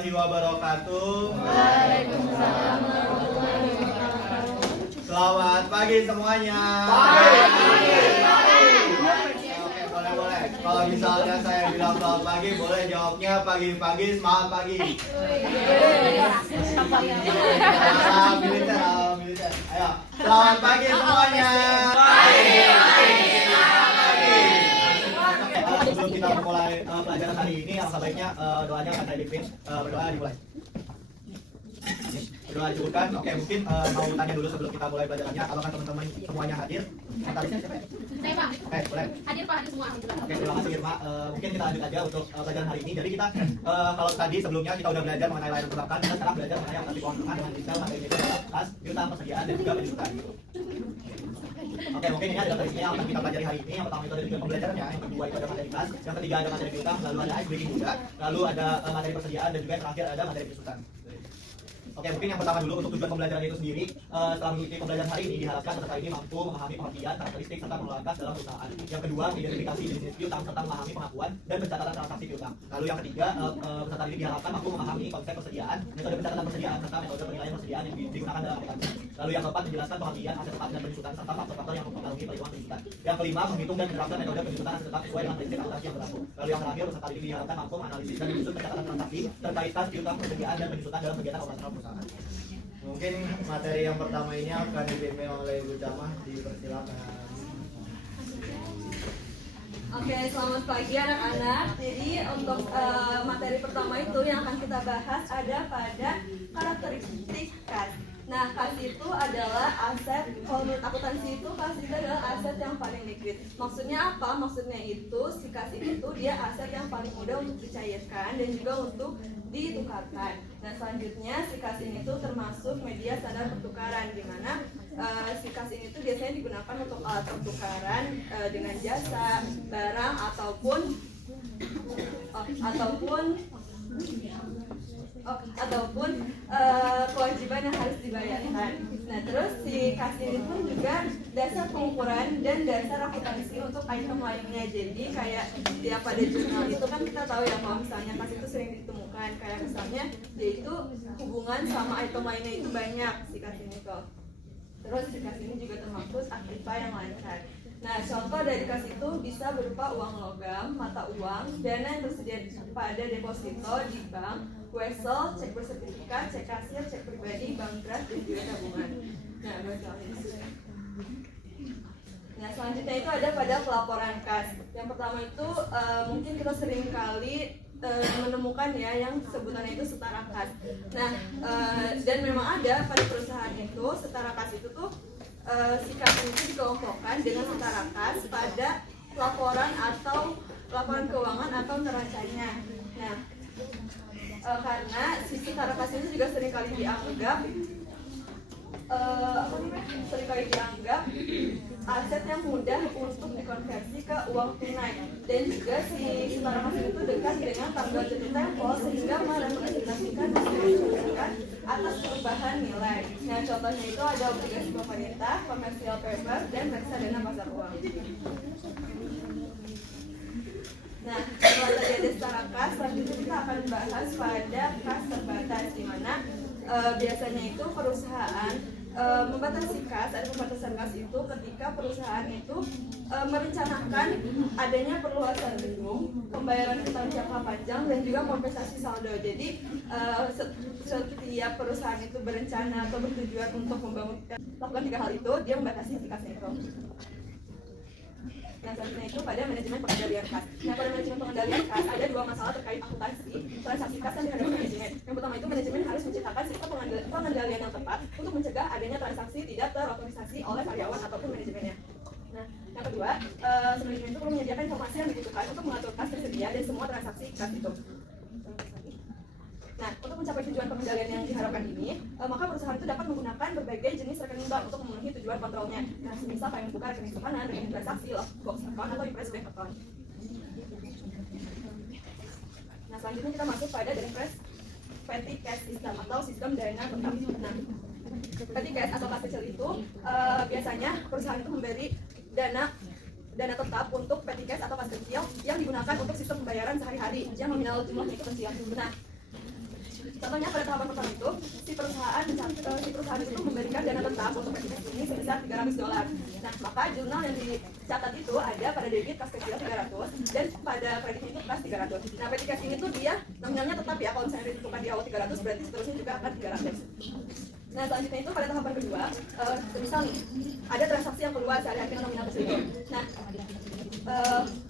warahmatullahi wabarakatuh. Waalaikumsalam warahmatullahi wabarakatuh. Selamat pagi semuanya. Oke, boleh. Kalau misalnya saya bilang selamat pagi, boleh jawabnya pagi-pagi, semangat pagi. Militer. Ayo, selamat pagi semuanya. Sebelum kita memulai pelajaran hari ini, yang sebaiknya doanya akan saya pimpin. Berdoa dimulai. Berdoa dicukupkan. Oke, mungkin mau tanya dulu sebelum kita mulai pelajarannya. Apakah teman-teman semuanya hadir? Mentalisnya siapa ya? Saya Pak. Boleh. Hadir Pak, hadir semua. Oke, terima kasih Irma. Mungkin kita lanjut aja untuk pelajaran hari ini. Jadi kita kalau tadi sebelumnya kita udah belajar mengenai layar perbankan, kita sekarang belajar mengenai aplikasi keuangan dengan detail materi itu kelas piutang, persediaan dan juga penjualan. Oke, mungkin ini adalah isinya yang akan kita pelajari hari ini. Yang pertama itu ada tujuan pembelajarannya, yang kedua itu ada materi kelas, yang ketiga ada materi piutang, lalu ada ice breaking juga, lalu ada materi persediaan dan juga yang terakhir ada materi penjualan. Oke, mungkin yang pertama dulu untuk tujuan pembelajaran itu sendiri. Setelah mengikuti pembelajaran hari ini diharapkan peserta ini mampu memahami pengertian, karakteristik serta pengelolaan kas dalam perusahaan. Yang kedua, identifikasi jenis piutang serta memahami pengakuan dan pencatatan transaksi piutang. Lalu yang ketiga, peserta ini diharapkan mampu memahami konsep persediaan, metode pencatatan persediaan serta metode penilaian persediaan yang digunakan dalam aplikasi. Lalu yang keempat, menjelaskan pengertian aset tetap dan penjualan serta faktor-faktor yang mempengaruhi perhitungan penjualan. Yang kelima, menghitung dan menerapkan metode penjualan aset tetap sesuai dengan prinsip akuntansi yang berlaku. Lalu yang terakhir, peserta ini diharapkan mampu menganalisis dan menyusun pencatatan transaksi terkait kas piutang, persediaan dan penjualan dalam kegiatan operasional perusahaan. Mungkin materi yang pertama ini akan dipimpin oleh Ibu Camah, dipersilakan. Oke, selamat pagi anak-anak. Jadi untuk materi pertama itu yang akan kita bahas ada pada karakteristik kas. Nah, kas itu adalah aset, kalau menurut akuntansi itu kas itu adalah aset yang paling liquid. Maksudnya apa? Maksudnya itu si kas itu dia aset yang paling mudah untuk dicairkan dan juga untuk ditukarkan. Nah, selanjutnya si kas ini tuh termasuk media standar pertukaran, di mana si kas ini tuh biasanya digunakan untuk alat pertukaran dengan jasa, barang ataupun kewajiban yang harus dibayarkan. Nah, terus si kas ini pun juga dasar pengukuran dan dasar akuntansi untuk item lainnya. Jadi kayak tiap pada jurnal itu kan kita tahu ya kalau misalnya kas itu sering ditemukan, kayak misalnya dia itu hubungan sama item lainnya itu banyak si kas ini kok. Terus si kas ini juga termasuk aktiva yang lancar. Nah, contoh dari kas itu bisa berupa uang logam, mata uang, dana yang tersedia pada deposito di bank, wesel, cek bersertifikat, cek kasir, cek pribadi, bank draft, dan juga tabungan. Nah, selanjutnya itu ada pada pelaporan kas. Yang pertama itu mungkin kita sering kali menemukan ya yang sebutannya itu setara kas. Nah, dan memang ada pada perusahaan itu setara kas itu tuh si kas itu dikelompokkan dengan setara kas pada laporan atau laporan keuangan atau neracanya. Nah, karena si setara kas itu juga seringkali dianggap aset yang mudah untuk dikonversi ke uang tunai, dan juga si setara kas itu dekat dengan tanggal jatuh tempo sehingga merepresentasikan atas perubahan nilai. Nah, contohnya itu ada obligasi pemerintah, commercial paper, dan reksadana pasar uang. Nah, setelah tadi ada setara kas, selanjutnya kita akan bahas pada kas terbatas, di mana biasanya itu perusahaan membatasi kas, ada pembatasan kas itu ketika perusahaan itu merencanakan adanya perluasan gedung, pembayaran utang jangka panjang, dan juga kompensasi saldo. Jadi setiap perusahaan itu berencana atau bertujuan untuk melakukan 3 hal itu, dia membatasi si kasnya itu. Nah, selanjutnya itu pada manajemen pengendalian kas. Nah, pada manajemen pengendalian kas ada 2 masalah terkait akuntansi transaksi kas yang dihadapi manajemen. Yang pertama itu manajemen harus menciptakan sistem pengendalian yang tepat untuk mencegah adanya transaksi tidak terorganisasi oleh karyawan ataupun manajemennya. Nah, yang kedua, manajemen itu perlu menyediakan informasi yang dibutuhkan untuk mengatur kas tersedia dan semua transaksi kas itu. Nah, untuk mencapai tujuan pengendalian yang diharapkan ini, maka perusahaan itu dapat menggunakan berbagai jenis rekening bank untuk memenuhi tujuan kontrolnya. Nah, semisal kayak membuka rekening simpanan, rekening transaksi, box account, atau impress bank account. Nah, selanjutnya kita masuk pada impress petty cash system atau sistem dana tetap. Nah, petty cash atau kas kecil itu biasanya perusahaan itu memberi dana tetap untuk petty cash atau kas kecil yang digunakan untuk sistem pembayaran sehari-hari yang nominal jumlahnya itu kecil. Nah, Contohnya pada tahapan pertama itu si perusahaan itu memberikan dana tetap untuk kaskus ini sebesar $300. Nah, maka jurnal yang dicatat itu ada pada debit kas kecil 300 dan pada kreditnya itu kas 300. Nah, petty cash ini tuh dia nominalnya tetap ya, kalau misalnya ditentukan di awal 300 berarti seterusnya juga akan 300. Nah, selanjutnya itu pada tahapan kedua, misal nih ada transaksi yang keluar sehari-hari dengan nominal tersebut. Nah,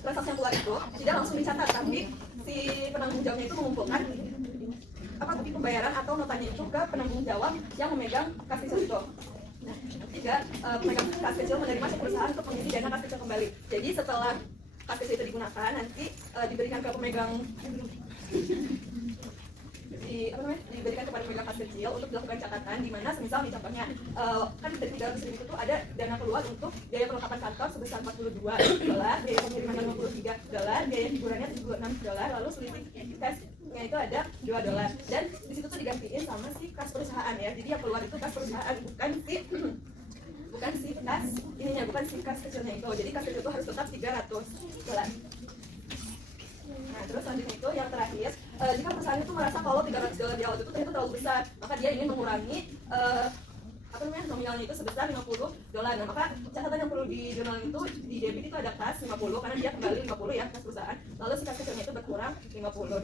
transaksi yang keluar itu tidak langsung dicatat, tapi si penanggung jawabnya itu mengumpulkan bukti pembayaran atau notanya itu ke penanggung jawab yang memegang kas kecil itu. Nah, ketiga, pemegang kas kecil menerima si perusahaan untuk mengisi dana kas kecil kembali. Jadi setelah kas kecil itu digunakan, nanti diberikan ke pemegang diberikan kepada pemegang kas kecil untuk dilakukan catatan, di mana semisal nih contohnya kan dari 300.000 itu ada dana keluar untuk biaya perlengkapan kantor sebesar $42, biaya pengiriman $53, biaya hiburannya $76, lalu selisih cashnya itu ada $2, dan di situ tuh digantiin sama si kas perusahaan ya. Jadi yang keluar itu kas perusahaan, bukan si kas ininya, bukan si kas kecilnya itu. Jadi kas kecil itu harus tetap $300. Nah, terus selanjutnya itu yang terakhir, jika perusahaan itu merasa kalau $300 di awal itu ternyata terlalu besar, maka dia ingin mengurangi nominalnya itu sebesar $50. Nah, maka catatan yang perlu di jurnal itu di debit itu ada kas 50 karena dia kembali 50 ya kas perusahaan, lalu si kas kecilnya itu berkurang $50.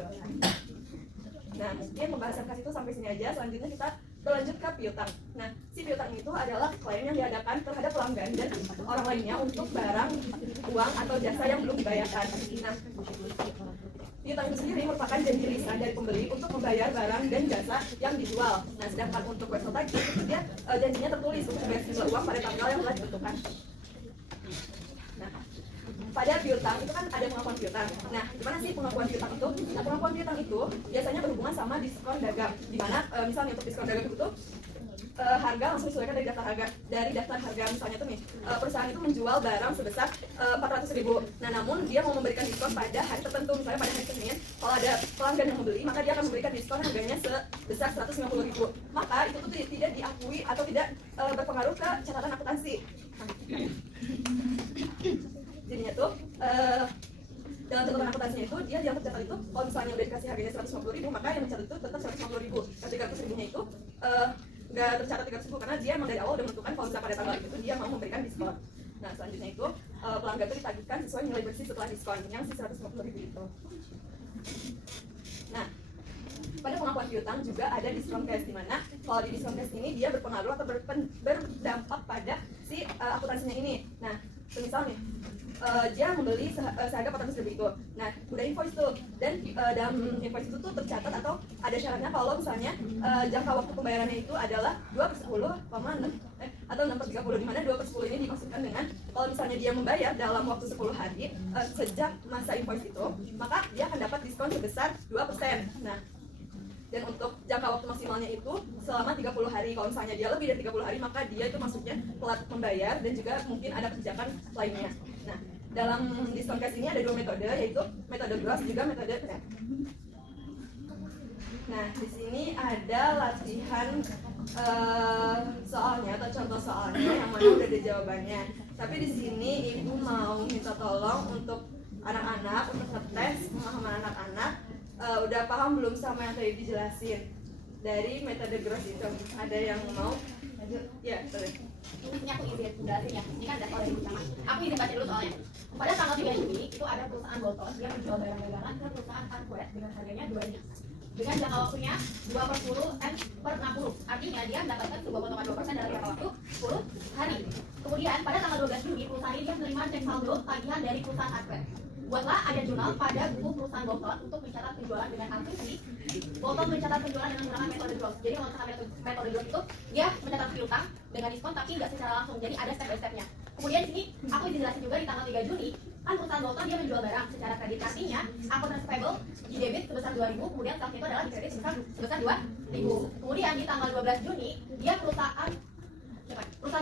Nah, mungkin pembahasan kas itu sampai sini aja. Selanjutnya kita berlanjut ke piutang. Nah, si piutang itu adalah klaim yang diadakan terhadap pelanggan dan orang lainnya untuk barang, uang, atau jasa yang belum dibayarkan. Nah, piutang itu sendiri merupakan janji lisan dari pembeli untuk membayar barang dan jasa yang dijual. Nah, sedangkan untuk wesel tagih itu dia janjinya tertulis untuk membayar sejumlah uang pada tanggal yang telah ditentukan. Nah, pada piutang itu kan ada pengakuan piutang. Nah, gimana sih pengakuan piutang itu? Nah, pengakuan piutang itu biasanya berhubungan sama diskon dagang. Di mana misalnya untuk diskon dagang itu harga langsung disesuaikan dari daftar harga. Misalnya tuh nih perusahaan itu menjual barang sebesar 400.000. Nah, namun dia mau memberikan diskon pada hari tertentu, misalnya pada hari Senin. Kalau ada pelanggan yang membeli, maka dia akan memberikan diskon harganya sebesar 150.000. Maka itu tuh tidak diakui atau tidak berpengaruh ke catatan akuntansi. Jadinya tuh dalam catatan akuntansinya itu dia yang tercatat itu kalau misalnya udah dikasih harganya 150.000, maka yang mencatat itu tetap 150.000. Nah, 300.000-nya itu nggak tercatat 300.000 karena dia emang dari awal udah menentukan kalau misalnya pada tanggal itu dia mau memberikan diskon. Nah, selanjutnya itu pelanggan itu ditagihkan sesuai nilai bersih setelah diskon yang si 150.000 itu. Nah, pada pengakuan piutang juga ada diskon cash, di mana kalau di diskon cash ini dia berpengaruh atau berdampak pada si akuntansinya ini. Nah, misal nih dia membeli seharga 400.000 itu. Nah, udah invoice tuh, dan dalam invoice itu tuh tercatat atau ada syaratnya kalau misalnya jangka waktu pembayarannya itu adalah 2/10, atau 6/30, di mana 2/10 ini dimaksudkan dengan kalau misalnya dia membayar dalam waktu 10 hari sejak masa invoice itu, maka dia akan dapat diskon sebesar 2%. Nah, dan untuk jangka waktu maksimalnya itu selama 30 hari. Kalau misalnya dia lebih dari 30 hari, maka dia itu maksudnya telat membayar, dan juga mungkin ada kebijakan lainnya. Nah, dalam diskon cash ini ada 2 metode, yaitu metode gross juga metode net. Nah, di sini ada latihan soalnya atau contoh soalnya yang mana udah ada jawabannya. Tapi di sini ibu mau minta tolong untuk anak-anak untuk ngetes pemahaman anak-anak. Udah paham belum sama yang tadi dijelasin dari metode gross itu? Ada yang mau? Ya, boleh. Ini aku izin jelasin ya. Ini kan dasar dari bersama. Aku izin baca dulu soalnya. Pada tanggal 3 Juni itu ada perusahaan Bolton yang menjual barang dagangan ke perusahaan Arquette dengan harganya 2 dengan jangka waktunya 2/10/60. Artinya dia mendapatkan sebuah potongan 2% dalam jangka waktu 10 hari. Kemudian pada tanggal 12 Juni perusahaan ini dia menerima cek saldo tagihan dari perusahaan Arquette. Buatlah ada jurnal pada buku perusahaan Bolton untuk mencatat penjualan dengan asumsi Bolton mencatat penjualan dengan menggunakan metode gross. Jadi kalau metode gross itu dia mencatat piutang dengan diskon tapi nggak secara langsung. Jadi ada step by stepnya. Kemudian di sini aku dijelasin juga di tanggal 3 Juni kan perusahaan Bolton dia menjual barang secara kredit, artinya akun receivable di debit sebesar 2.000, kemudian setelahnya itu adalah di kredit sebesar 2.000. Kemudian di tanggal 12 Juni dia perusahaan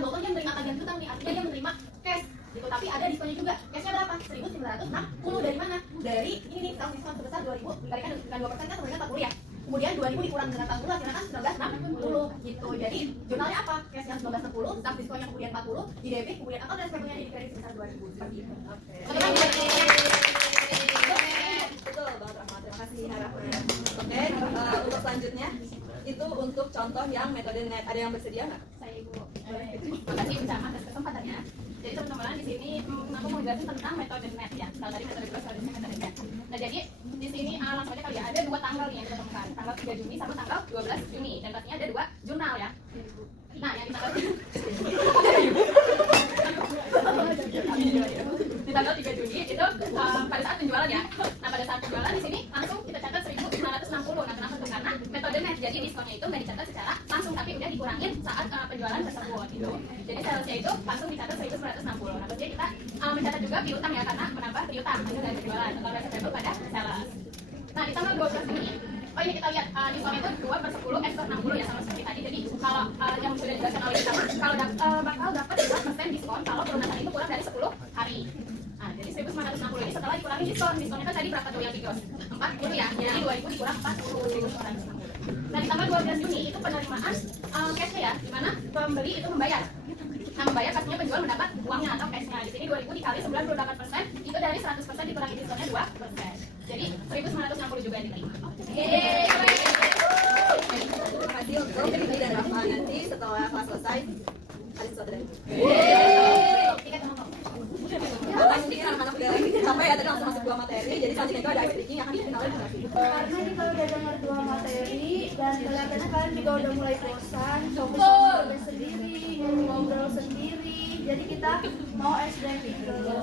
Bolton dia menerima tagihan piutang nih, artinya dia menerima cash gitu, tapi ada diskonnya juga. Cashnya berapa? 1.960. Dari mana? Dari ini nih, sales diskon sebesar 2.000 dikalikan dengan 2% kan sebenarnya 40 ya. Kemudian 2.000 dikurang dengan 40 hasilnya kan 1960 gitu. Jadi jurnalnya apa? Cash yang 1960, sales diskonnya kemudian 40 di debit, kemudian akun receivable-nya di kredit sebesar 2.000 seperti itu. Oke. Oke. Betul banget, Rahma. Terima ngasih harapan. Oke, untuk selanjutnya itu untuk contoh yang metode net. Ada yang bersedia nggak? Saya Ibu. Terima kasih Bu Camat atas kesempatannya. Jadi teman-teman di sini aku mau jelasin tentang metode net ya. Kalau tadi metode cross, kalau di sini metode net. Nah jadi di sini langsung aja kali ya. Ada 2 tanggal nih yang kita temukan. Tanggal 3 Juni sama tanggal 12 Juni. Dan pastinya ada 2 jurnal ya. Nah yang di tanggal 3 Juni itu pada saat penjualan ya. Nah pada saat penjualan di sini langsung kita catat 1.960. Nah kenapa tuh? Karena metode net. Jadi diskonnya itu nggak dicatat secara langsung tapi udah dikurangin saat penjualan tersebut gitu. Jadi salesnya itu langsung dicatat 1.960. Nah terus kita mencatat juga piutang ya karena menambah piutang hasil dari penjualan atau resep pada sales. Nah di tanggal 12 Juni oh ini kita lihat diskonnya itu 2/10 per 60 ya sama seperti tadi. Jadi kalau yang sudah dijelaskan oleh kita kalau bakal dapat 5% diskon kalau pelunasan itu kurang dari 10 hari. Nah, jadi 1.960 ini setelah dikurangi diskon. Diskonnya kan tadi berapa tuh yang di kios? 40 ya. Jadi 2.000 dikurang 40, 1.960. Nah, di tanggal 12 Juni itu penerimaan cashnya ya, di mana pembeli itu membayar. Nah, membayar pastinya penjual mendapat uangnya atau cashnya. Di sini 2.000 dikali 98%, itu dari 100% dikurangi diskonnya 2%. Jadi 1.960 juga yang diterima. Terima kasih untuk Vivi dan Rafa. Nanti setelah kelas selesai ada sesuatu dari sedikit anak-anak udah sampai ya tadi langsung masuk 2 materi. Jadi selanjutnya itu ada ice breaking yang akan dikenalin dengan Vivi. Karena kita udah dengar 2 materi dan kelihatannya kalian juga udah mulai bosan, fokus ngobrol sendiri, ngobrol sendiri. Jadi kita mau ice breaking dulu.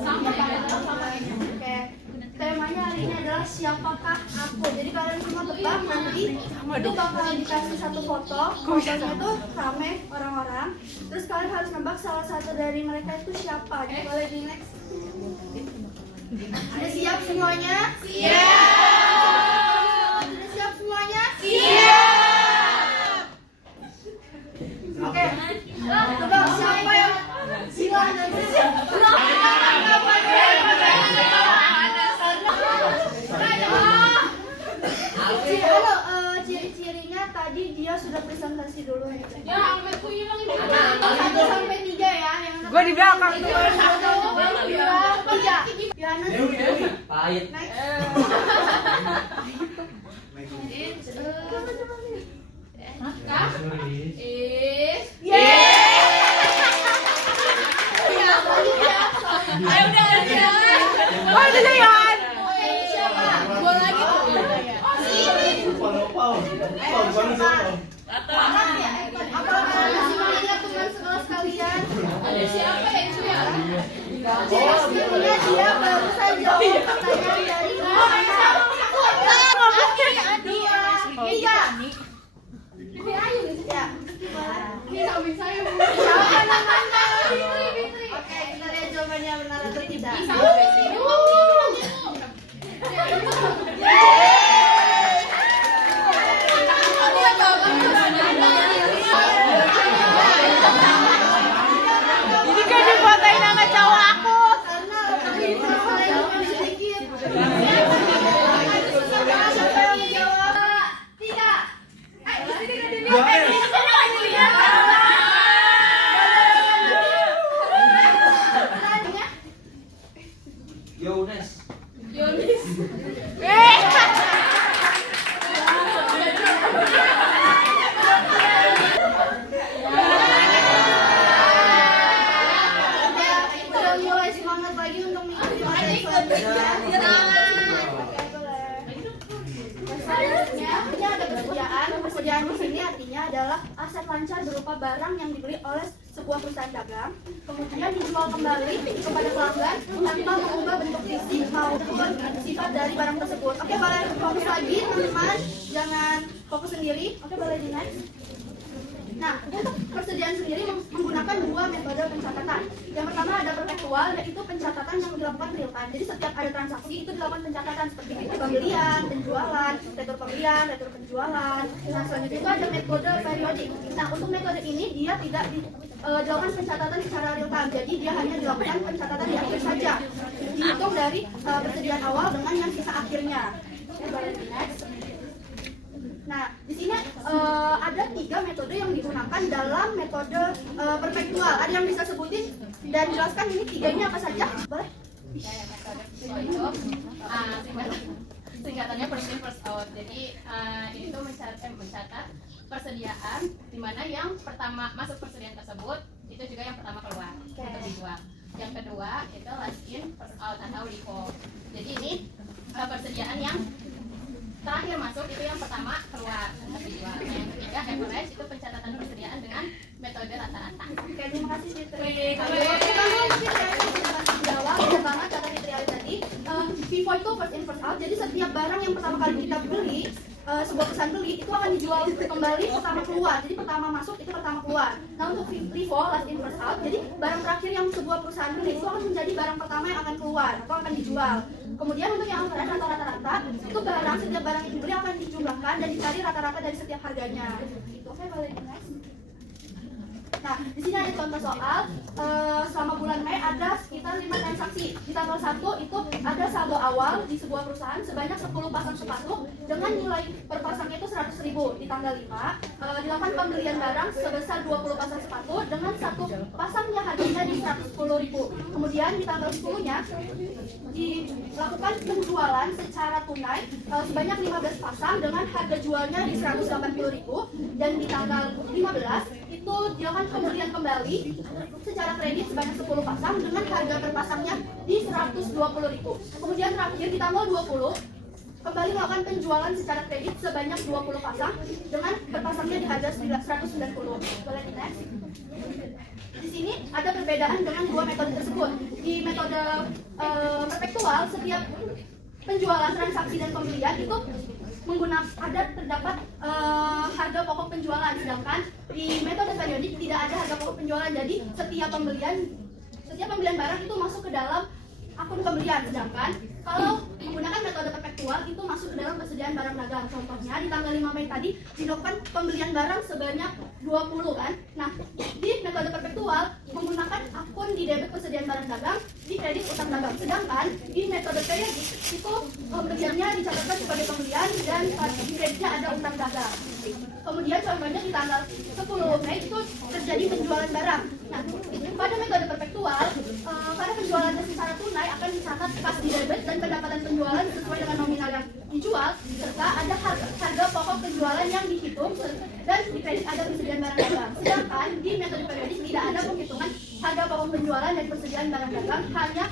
Oke. Temanya hari ini adalah siapakah aku. Jadi kalian semua tebak nanti itu bakal dikasih satu foto. Fotonya itu rame orang-orang. Terus kalian harus nebak salah satu dari mereka itu siapa. Jadi boleh di next. Udah siap semuanya? Siap. Udah siap semuanya? Siap. Oke. Tebak siapa yang silakan. Ciri-cirinya tadi dia sudah presentasi dulu ya. Helmetku hilang ini. 1 sampai 3 ya. Gue di belakang tuh. 1, 2, 3. Yana. Pahit. Next. Ayo udah. Oh itu Jayan. Siapa? Gua lagi tuh. Apa masih mengingat teman sekelas kalian? Siapa ya itu ya? Ciri-cirinya dia baru saja jawab pertanyaan dari Siapa namanya? Oke, kita lihat jawabannya benar atau tidak. Ini kan difotoin sama cowok aku. Karena masalahnya sedikit. Siapa yang menjawab? 3. Yones. Udah mulai semangat lagi untuk mengikuti materi selanjutnya. Selanjutnya, ini ada persediaan. Persediaan di sini artinya adalah aset lancar berupa barang yang dibeli oleh sebuah perusahaan dagang, kemudian dijual kembali kepada pelanggan tanpa mengubah bentuk fisik maupun sifat dari barang tersebut. Oke, boleh fokus lagi teman-teman, jangan fokus sendiri. Oke, boleh di next. Nah, untuk persediaan sendiri menggunakan 2 metode pencatatan. Yang pertama ada perpetual, yaitu pencatatan yang dilakukan real time. Jadi setiap ada transaksi itu dilakukan pencatatan seperti itu pembelian, penjualan, retur pembelian, retur penjualan. Nah, selanjutnya itu ada metode periodik. Nah, untuk metode ini dia tidak dilakukan pencatatan secara real time. Jadi dia hanya dilakukan pencatatan di akhir saja. Dihitung dari persediaan awal dengan yang sisa akhirnya. Oke, boleh di next. Nah, di sini ada 3 metode yang digunakan dalam metode perpetual. Ada yang bisa sebutin dan jelaskan ini 3-nya apa saja? Boleh? singkatannya first in first out. Jadi ini tuh mencatat persediaan di mana yang pertama masuk persediaan tersebut itu juga yang pertama keluar untuk dijual. Yang kedua itu last in first out atau LIFO. Jadi ini persediaan yang terakhir masuk itu yang pertama keluar untuk dijual. Yang ketiga average itu pencatatan persediaan dengan metode rata-rata. Oke, terima kasih Fitri. Jawab benar banget kata Fitri Ali tadi. FIFO itu first in first out. Jadi setiap barang yang pertama kali kita beli, sebuah perusahaan beli itu akan dijual kembali pertama keluar. Jadi pertama masuk itu pertama keluar. Nah untuk FIFO last in first out, jadi barang terakhir yang sebuah perusahaan beli itu akan menjadi barang pertama yang akan keluar atau akan dijual. Kemudian untuk yang average atau rata-rata itu barang setiap barang yang dibeli akan dijumlahkan dan dicari rata-rata dari setiap harganya. Itu oke, boleh next. Nah, di sini ada contoh soal selama bulan Mei ada sekitar 5 transaksi. Di tanggal 1 itu ada saldo awal di sebuah perusahaan sebanyak 10 pasang sepatu dengan nilai per pasangnya itu 100.000. Di tanggal 5 dilakukan pembelian barang sebesar 20 pasang sepatu dengan satu pasangnya harganya di 110.000. Kemudian di tanggal 10-nya dilakukan penjualan secara tunai sebanyak 15 pasang dengan harga jualnya di 180.000, dan di tanggal 15 itu dilakukan pembelian kembali secara kredit sebanyak 10 pasang dengan harga per pasangnya di 120.000. Kemudian terakhir di tanggal 20 kembali melakukan penjualan secara kredit sebanyak 20 pasang dengan per pasangnya di harga 190. Boleh di next. Di sini ada perbedaan dengan dua metode tersebut. Di metode perpektual, setiap penjualan, transaksi, dan pembelian itu terdapat harga pokok penjualan, sedangkan di metode periodik tidak ada harga pokok penjualan. Jadi setiap pembelian barang itu masuk ke dalam akun pembelian, sedangkan kalau menggunakan metode perpektual itu masuk ke dalam persediaan barang dagang. Contohnya di tanggal 5 Mei tadi dilakukan pembelian barang sebanyak 20 kan. Nah, di metode perpektual menggunakan akun di debit persediaan barang dagang, di kredit utang dagang. Sedangkan di metode periodik itu pembeliannya dicatatkan sebagai pembelian dan di kreditnya ada utang dagang. Kemudian contohnya di tanggal 10 Mei itu terjadi penjualan barang. Nah, pada metode perpektual, pada penjualannya secara tunai akan dicatat kas di debit dan pendapatan penjualan sesuai dengan nominal yang dijual, serta ada harga pokok penjualan yang dihitung dan di kredit ada persediaan barang dagang. Sedangkan di metode periodik tidak ada penghitungan harga pokok penjualan dan persediaan barang dagang, hanya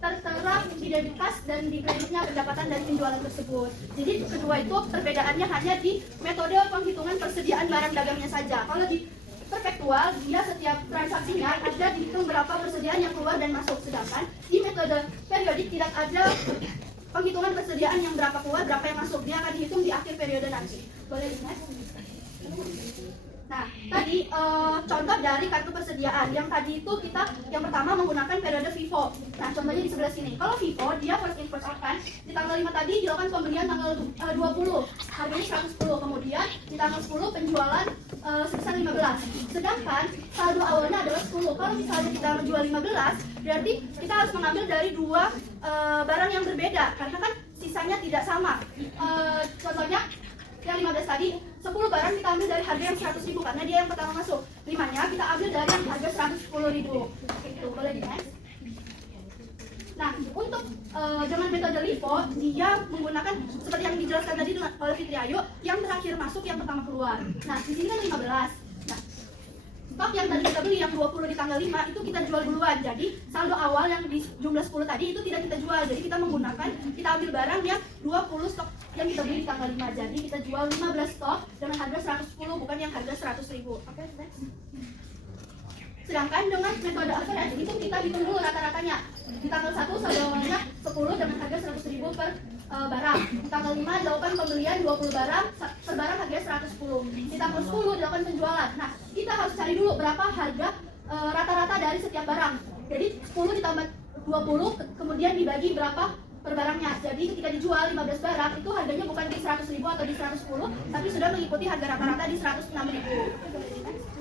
tertera di debit kas dan di kreditnya pendapatan dari penjualan tersebut. Jadi kedua itu perbedaannya hanya di metode penghitungan persediaan barang dagangnya saja. Kalau di perpektual, dia setiap transaksinya ada dihitung berapa persediaan yang keluar dan masuk. Sedangkan di metode periodik tidak ada penghitungan persediaan yang berapa keluar, berapa yang masuk. Dia akan dihitung di akhir periode nanti. Boleh lihat? Nah, tadi contoh dari kartu persediaan. Yang tadi itu kita yang pertama menggunakan periode FIFO. Nah, contohnya di sebelah sini. Kalau FIFO, dia first in first out kan. Di tanggal 5 tadi dilakukan pembelian tanggal 20, harganya 110. Kemudian di tanggal 10 penjualan sebesar 15. Sedangkan saldo awalnya adalah 10. Kalau misalnya kita menjual 15, berarti kita harus mengambil dari dua barang yang berbeda karena kan sisanya tidak sama. Contohnya yang 15 tadi, 10 barang kita ambil dari harga yang 100.000 karena dia yang pertama masuk. 5-nya kita ambil dari yang harga 110.000. Itu boleh di next. Nah, untuk dengan metode LIFO, dia menggunakan seperti yang dijelaskan tadi oleh Fitri Ayu, yang terakhir masuk yang pertama keluar. Nah, di sini kan 15. Nah, stok yang tadi kita beli yang 20 di tanggal 5 itu kita jual duluan. Jadi saldo awal yang di jumlah 10 tadi itu tidak kita jual. Jadi kita ambil barang yang 20 stok yang kita beli di tanggal 5. Jadi kita jual 15 stok dengan harga 110 bukan yang harga 100.000. Oke, next. Sedangkan dengan metode average itu kita hitung dulu rata-ratanya. Di tanggal 1 saldo awalnya 10 dengan harga 100.000 per barang. Di tanggal 5 dilakukan pembelian 20 barang, per barang harganya 110. Di tanggal 10 dilakukan penjualan. Nah, kita harus cari dulu berapa harga rata-rata dari setiap barang. Jadi 10 ditambah 20 kemudian dibagi berapa per barangnya. Jadi ketika dijual 15 barang itu harganya bukan di 100.000 atau di 110, tapi sudah mengikuti harga rata-rata di 106.000.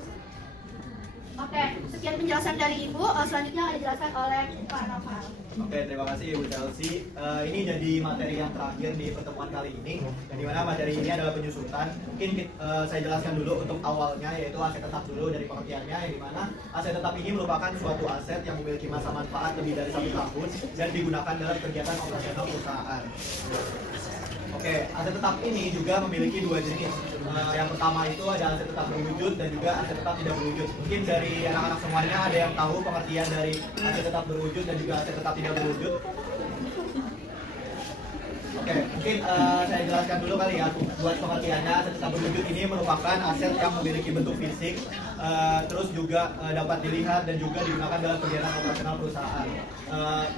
Oke, sekian penjelasan dari Ibu. Selanjutnya akan dijelaskan oleh Pak Noval. Oke, terima kasih Ibu Chelsea. Ini jadi materi yang terakhir di pertemuan kali ini, di mana materi ini adalah penyusutan. Mungkin saya jelaskan dulu untuk awalnya, yaitu aset tetap dulu dari pengertiannya, yang dimana aset tetap ini merupakan suatu aset yang memiliki masa manfaat lebih dari 1 tahun dan digunakan dalam kegiatan operasional perusahaan. Oke, aset tetap ini juga memiliki dua jenis. Yang pertama itu ada aset tetap berwujud dan juga aset tetap tidak berwujud. Mungkin dari anak-anak semuanya ada yang tahu pengertian dari aset tetap berwujud dan juga aset tetap tidak berwujud. Oke, mungkin saya jelaskan dulu kali ya buat pengertiannya. Aset tetap berwujud ini merupakan aset yang memiliki bentuk fisik, terus juga dapat dilihat dan juga digunakan dalam kegiatan operasional perusahaan.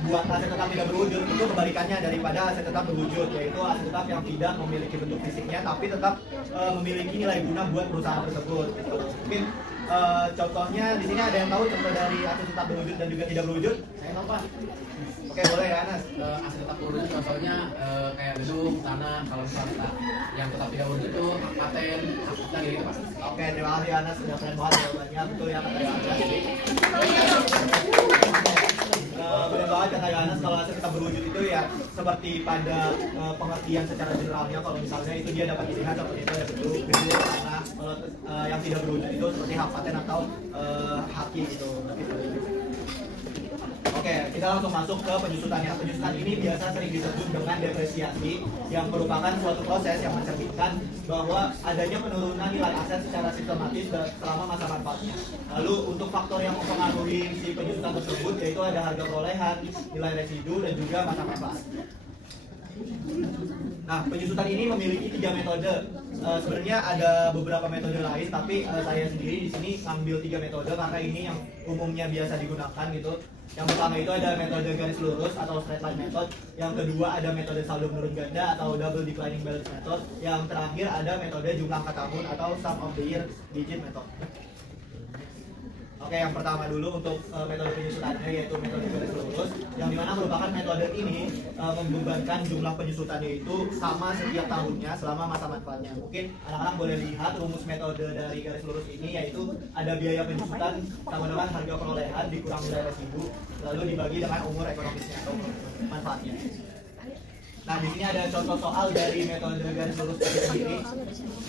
Buat aset tetap tidak berwujud itu kebalikannya daripada aset tetap berwujud, yaitu aset tetap yang tidak memiliki bentuk fisiknya tapi tetap memiliki nilai guna buat perusahaan tersebut. Gitu. Mungkin contohnya di sini ada yang tahu contoh dari aset tetap berwujud dan juga tidak berwujud? Saya tahu Pak. Oke, boleh ya Anas. Aset tetap berwujud contohnya kayak gedung, tanah. Kalau misalnya yang tetap tidak berwujud itu paten, asetnya gitu Pak. Oke, terima kasih Anas, sudah keren banget jawabannya. Betul ya kata Anas. Benar banget kata Anas, kalau aset tetap berwujud itu ya seperti pada pengertian secara generalnya. Kalau misalnya itu dia dapat dilihat seperti itu ada gedung, tanah. Kalau yang tidak berwujud itu seperti hak paten atau haki gitu. Oke, kita langsung masuk ke penyusutannya. Penyusutan ini biasa sering disebut dengan depresiasi, yang merupakan suatu proses yang mencerminkan bahwa adanya penurunan nilai aset secara sistematis selama masa manfaatnya. Lalu untuk faktor yang mempengaruhi si penyusutan tersebut yaitu ada harga perolehan, nilai residu, dan juga masa manfaat. Nah, penyusutan ini memiliki 3 metode. Sebenarnya ada beberapa metode lain, tapi saya sendiri di sini ngambil 3 metode karena ini yang umumnya biasa digunakan gitu. Yang pertama itu ada metode garis lurus atau straight line method. Yang kedua ada metode saldo menurun ganda atau double declining balance method. Yang terakhir ada metode jumlah angka tahun atau sum of the year digit method. Oke, yang pertama dulu untuk metode penyusutannya yaitu metode garis lurus, yang dimana merupakan metode ini membebankan jumlah penyusutannya itu sama setiap tahunnya selama masa manfaatnya. Mungkin anak-anak boleh lihat rumus metode dari garis lurus ini, yaitu ada biaya penyusutan sama dengan harga perolehan dikurang nilai residu lalu dibagi dengan umur ekonomisnya atau manfaatnya. Nah, di sini ada contoh soal dari metode garis lurus itu sendiri.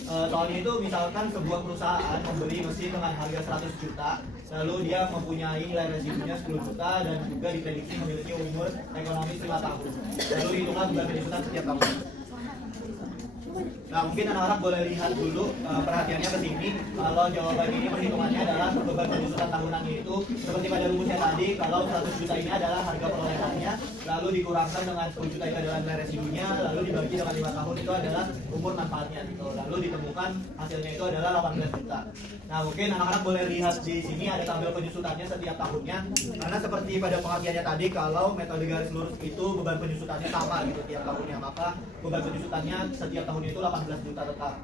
Soalnya itu misalkan sebuah perusahaan membeli mesin dengan harga 100 juta, lalu dia mempunyai nilai residunya 10 juta dan juga diprediksi memiliki umur ekonomis 5 tahun. Lalu hitunglah beban penyusutan setiap tahun. Nah, mungkin anak-anak boleh lihat dulu perhatiannya ke sini. Kalau jawaban ini perhitungannya adalah beban penyusutan tahunannya itu seperti pada rumusnya tadi. Kalau 100 juta ini adalah harga perolehannya, lalu dikurangkan dengan 10 juta itu adalah nilai residunya, lalu dibagi dengan 5 tahun itu adalah umur manfaatnya gitu. Lalu ditemukan hasilnya itu adalah 18 juta. Nah, mungkin anak-anak boleh lihat di sini ada tabel penyusutannya setiap tahunnya. Karena seperti pada pengertiannya tadi, kalau metode garis lurus itu beban penyusutannya sama gitu tiap tahunnya, maka beban penyusutannya setiap tahun itu 18 juta tetap.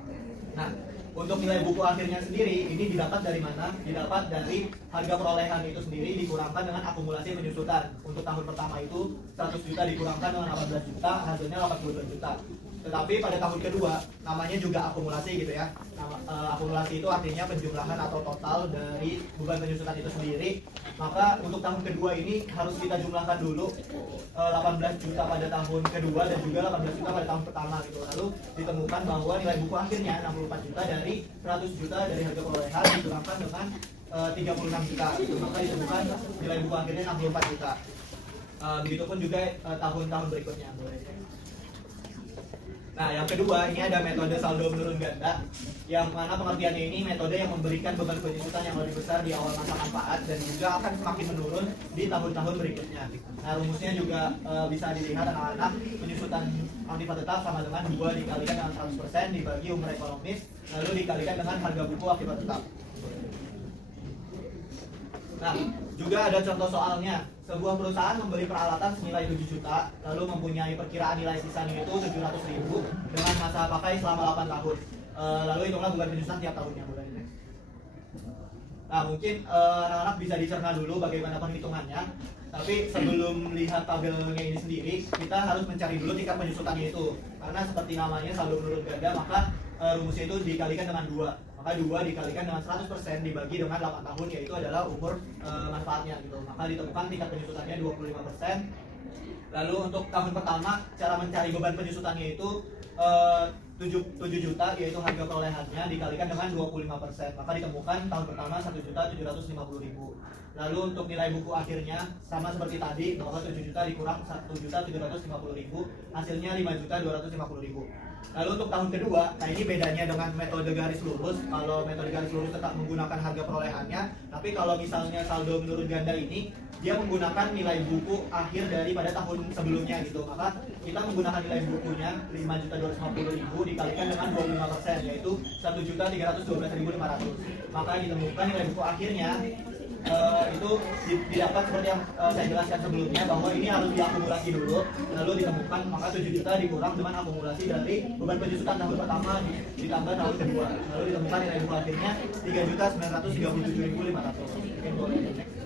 Nah, untuk nilai buku akhirnya sendiri ini didapat dari mana? Didapat dari harga perolehan itu sendiri dikurangkan dengan akumulasi penyusutan. Untuk tahun pertama itu 100 juta dikurangkan dengan 18 juta, hasilnya 82 juta. Tetapi pada tahun kedua, namanya juga akumulasi gitu ya. Akumulasi itu artinya penjumlahan atau total dari beban penyusutan itu sendiri. Maka untuk tahun kedua ini harus kita jumlahkan dulu 18 juta pada tahun kedua dan juga 18 juta pada tahun pertama gitu. Lalu ditemukan bahwa nilai buku akhirnya 64 juta dari 100 juta dari harga perolehan dikurangkan dengan 36 juta gitu. Maka ditemukan nilai buku akhirnya 64 juta. Begitupun juga tahun-tahun berikutnya boleh. Nah, yang kedua ini ada metode saldo menurun ganda, yang mana pengertiannya ini metode yang memberikan beban penyusutan yang lebih besar di awal masa manfaat dan juga akan semakin menurun di tahun-tahun berikutnya. Nah, rumusnya juga bisa dilihat anak-anak. Penyusutan aktiva tetap sama dengan 2 dikalikan dengan 100% dibagi umur ekonomis lalu dikalikan dengan harga buku aktiva tetap. Nah, juga ada contoh soalnya. Sebuah perusahaan membeli peralatan senilai 7 juta, lalu mempunyai perkiraan nilai sisanya itu 700.000 dengan masa pakai selama 8 tahun. Lalu hitunglah beban penyusutan tiap tahunnya. Nah, mungkin anak-anak bisa dicerna dulu bagaimana perhitungannya. Tapi sebelum lihat tabelnya ini sendiri, kita harus mencari dulu tingkat penyusutannya itu. Karena seperti namanya saldo menurun ganda, maka rumusnya itu dikalikan dengan 2. Maka 2 dikalikan dengan 100% dibagi dengan 8 tahun, yaitu adalah umur manfaatnya gitu. Maka ditemukan tingkat penyusutannya 25%. Lalu untuk tahun pertama, cara mencari beban penyusutannya itu 7 juta yaitu harga perolehannya dikalikan dengan 25%, maka ditemukan tahun pertama 1.750.000. Lalu untuk nilai buku akhirnya sama seperti tadi, bahwa 7 juta dikurang 1.750.000, hasilnya 5.250.000. Lalu untuk tahun kedua, nah ini bedanya dengan metode garis lurus. Kalau metode garis lurus tetap menggunakan harga perolehannya, tapi kalau misalnya saldo menurun ganda ini dia menggunakan nilai buku akhir daripada tahun sebelumnya gitu. Maka kita menggunakan nilai bukunya 5.250.000 dikalikan dengan 25%, yaitu 1.312.500. Maka ditemukan nilai buku akhirnya itu didapat seperti yang saya jelaskan sebelumnya, bahwa ini harus diakumulasi dulu, lalu ditemukan maka 7 juta dikurang dengan akumulasi dari beban penjusutan tahun pertama ditambah tahun kedua, lalu ditemukan nilai buku akhirnya 3.937.500.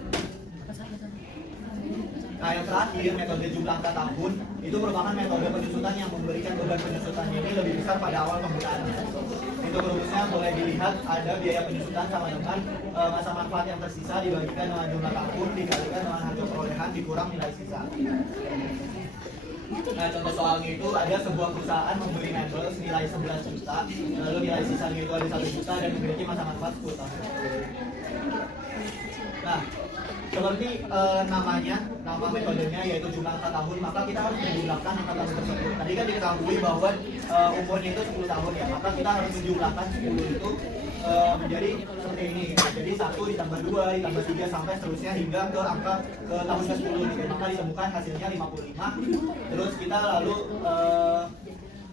Nah yang terakhir, metode jumlah angka tahun itu merupakan metode penyusutan yang memberikan beban penyusutannya ini lebih besar pada awal penggunaan. Untuk rumusnya boleh dilihat ada biaya penyusutan sama dengan masa manfaat yang tersisa dibagikan dengan jumlah tahun dikalikan dengan harga perolehan dikurang nilai sisa. Nah contoh soalnya itu ada sebuah perusahaan membeli mebel senilai 11 juta, lalu nilai sisanya itu ada 1 juta dan memiliki masa manfaat 10 tahun. Nah, seperti nama metodenya yaitu jumlah angka tahun, maka kita harus menjumlahkan angka tahun tersebut. Tadi kan diketahui bahwa umurnya itu 10 tahun ya, maka kita harus menjumlahkan 10 itu menjadi seperti ini. Jadi 1 ditambah 2 ditambah 3 sampai seterusnya hingga ke angka ke tahun ke-10 gitu. Maka ditemukan hasilnya 55. Terus kita lalu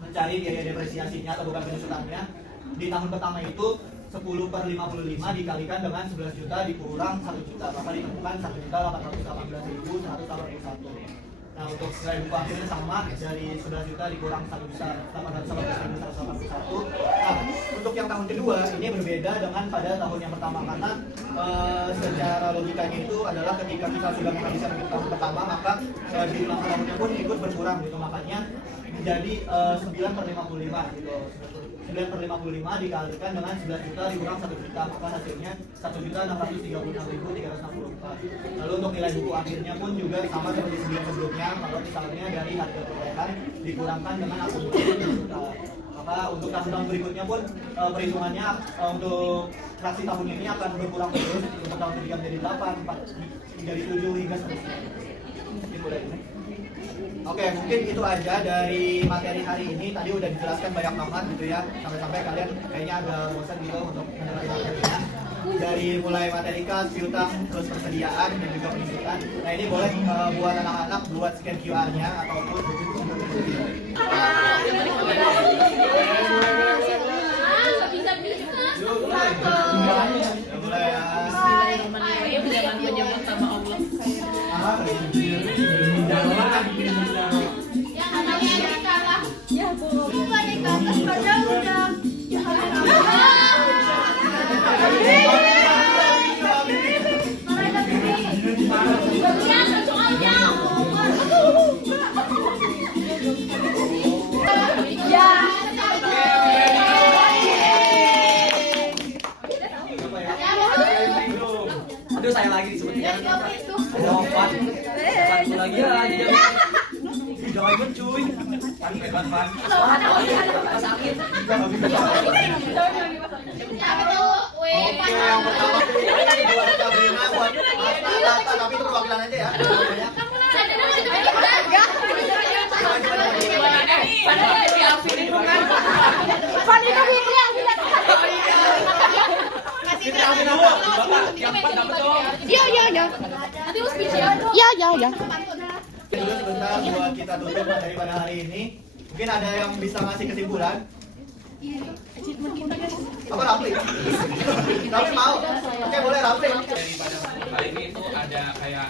mencari biaya depresiasinya atau beban penyusutannya. Di tahun pertama itu 10/55 dikalikan dengan 11 juta dikurang 1 juta, maka ditemukan 1.818.181. Nah untuk nilai buku akhirnya sama, dari 11 juta dikurang 1.818.181. Nah untuk yang tahun kedua ini berbeda dengan pada tahun yang pertama, karena secara logikanya itu adalah ketika kita sudah menghabiskan tahun pertama, maka jumlah tahunnya pun ikut berkurang gitu, makanya menjadi 9/55 gitu. 9/55 dikalikan dengan 11 juta dikurang 1 juta, maka hasilnya 1.636.364. Lalu untuk nilai buku akhirnya pun juga sama seperti sebelumnya, kalau misalnya dari harga perolehan dikurangkan dengan akumulasi 1 juta. Maka untuk tahun-tahun berikutnya pun perhitungannya untuk fraksi tahun ini akan berkurang terus. Untuk tahun ketiga menjadi 8, 4 menjadi 7 hingga seterusnya. Oke, mungkin itu aja dari materi hari ini. Tadi udah dijelaskan banyak banget gitu ya, sampai-sampai kalian kayaknya agak bosan gitu untuk mendengar materinya. Dari mulai materi kas, piutang, terus persediaan dan juga penyusutan. Nah ini boleh buat anak-anak buat scan QR-nya ataupun mulai ya. Jangan menyebut nama Allah. Ya bu, naik ke atas padahal udah. Aduh saya lagi disebutnya. Ada opat. Satu lagi aja. Jangan ikut cuy. Kan hebat kan. Sakit. Oke, yang pertama buat Sabrina buat Tata, tapi itu perwakilan aja ya. Ya. Dulu sebentar buat kita tutup materi pada hari ini. Mungkin ada yang bisa ngasih kesimpulan? Apa Rafli? Rafli mau? Oke boleh Rafli. Daripada kali ini itu ada kayak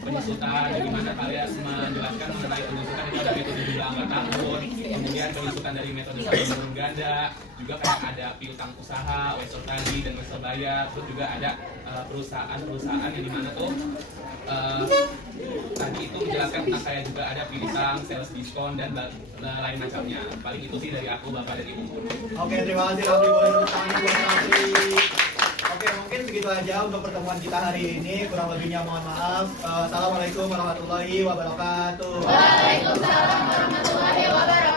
penyusutan, bagaimana kalian menjelaskan mengenai penyusutan itu ada metode jumlah angka tahun, kemudian penyusutan dari metode saldo menurun ganda, juga kayak ada piutang usaha, wesel tadi dan wesel bayar, terus juga ada perusahaan-perusahaan yang dimana tuh tadi itu menjelaskan tentang kayak juga ada piutang, sales diskon dan lain macamnya. Paling itu sih dari aku, Bapak dan Ibu. Oke, terima kasih Rafli, boleh tepuk tangan buat Rafli. Oke, mungkin segitu aja untuk pertemuan kita hari ini. Kurang lebihnya mohon maaf. Assalamualaikum warahmatullahi wabarakatuh. Waalaikumsalam warahmatullahi wabarakatuh.